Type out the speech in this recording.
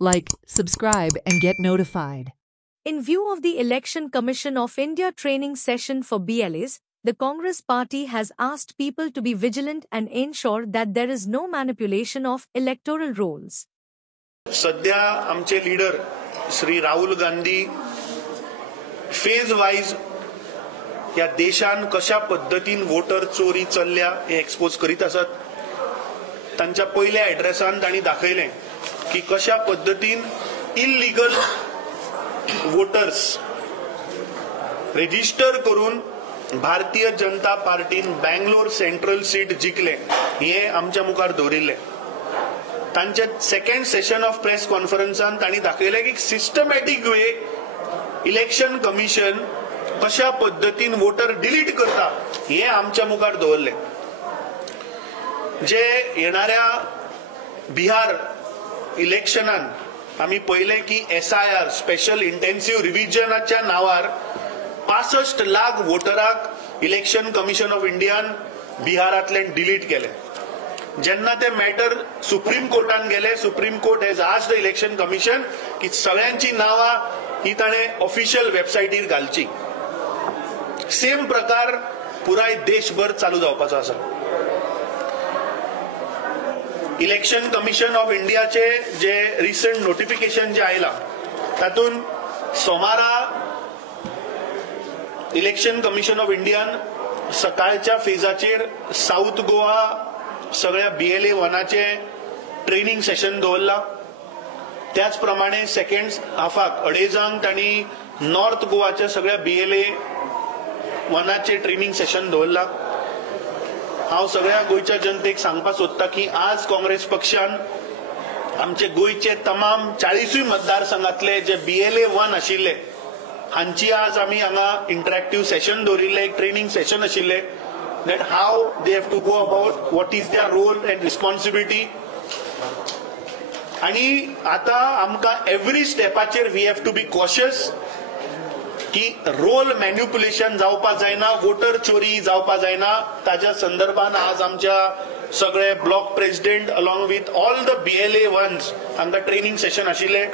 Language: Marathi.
like, subscribe and get notified. In view of the Election Commission of India training session for BLAs, the Congress party has asked people to be vigilant and ensure that there is no manipulation of electoral rolls. सध्या आमचे leader Shri Rahul Gandhi phase wise या देशान कशा पद्धतीन वोटर चोरी चल्ल्या हे एक्सपोज करीत आसात. तांच्या पहिल्या एड्रेसान तांणी दाखयलें की कशा पद्धतीन इल्लीगल वोटर्स रेजिस्टर करून भारतीय जनता पार्टीन बँगलोर सेंट्रल सीट जिखले हे आमच्या मुखार दवरिल्ले. तांचे सेकंड सेशन ऑफ प्रेस कॉन्फरन्सान तांणी दाखयले की सिस्टमॅटिक वे इलेक्शन कमिशन कशा पद्धतीन वोटर डिलीट करता हे आमच्या मुखार दवरले. जे येणाऱ्या बिहार इलेक्शनान आम्ही पहिले की SIR स्पेशल इंटेन्सिव्ह रिव्हिजनाच्या नावार 65 लाख वोटराक इलेक्शन कमिशन ऑफ इंडियान बिहारांतल्यान डिलीट केले. जेन्ना ते मॅटर सुप्रीम कोर्टान गेले, supreme court has asked the election commission की सगळ्यांची नावां ही ताणें ऑफिशियल वेबसायटीर घालची. सेम प्रकार पुराय देशभर चालू जावपाचो आसा. इलेक्शन कमिशन ऑफ इंडियाचे जे रिसंट नोटिफिकेशन जे आयला तातून सोमारा इलेक्शन कमिशन ऑफ इंडियान सकाळच्या फेजाचेर साऊथ गोवा सगळ्या BLA 1चे ट्रेनिंग सेशन दवरला. त्याच प्रमाणे सेकंड हाफाक अडेजांक तांणी नॉर्थ गोवाच्या सगळ्या BLA 1चे ट्रेनिंग सेशन दवरला. हांव सगळ्या गोंयच्या जनतेक सांगपाक सोदता की आज काँग्रेस पक्षान आमचे गोंयचे तमाम 40 मतदारसंघातले जे BLA 1 आशिल्ले हांची आज आमी हांगा इंटरॅक्टिव्ह सेशन दवरिल्ले, एक ट्रेनिंग सेशन आशिल्ले that how they have to go about, what is their role and responsibility. आणि आता आमकां एवरी स्टेपाचेर we have to be cautious की रोल मॅन्युप्युलेशन जावपा जायना, वोटर चोरी जावपा जायना. ताच्या संदर्भान आज आमच्या सगळे block president along with all the BLA 1s हांगा ट्रेनिंग सेशन आशिल्ले.